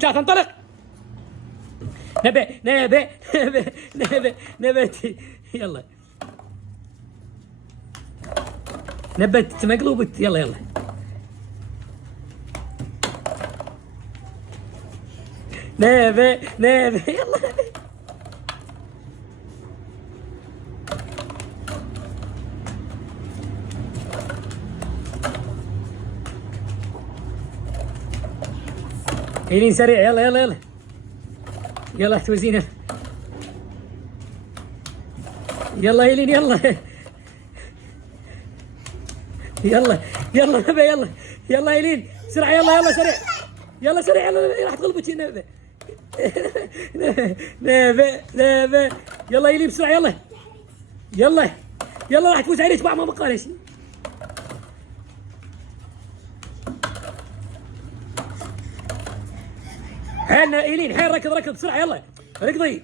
تنطلق. نبات يلا نبت مقلوبة. يلا نبي يلا نبي. ايلين سريع. يلا توزين. يلا ايلين يلا نبي. يلا ايلين بسرعة. يلا سريع. يلا راح تغلبك نبي. نبي يلا ايلين بسرعة. يلا راح تفوز عليك بعد ما بقى شيء. حنا ايلين ركض بسرعة. يلا ركضي.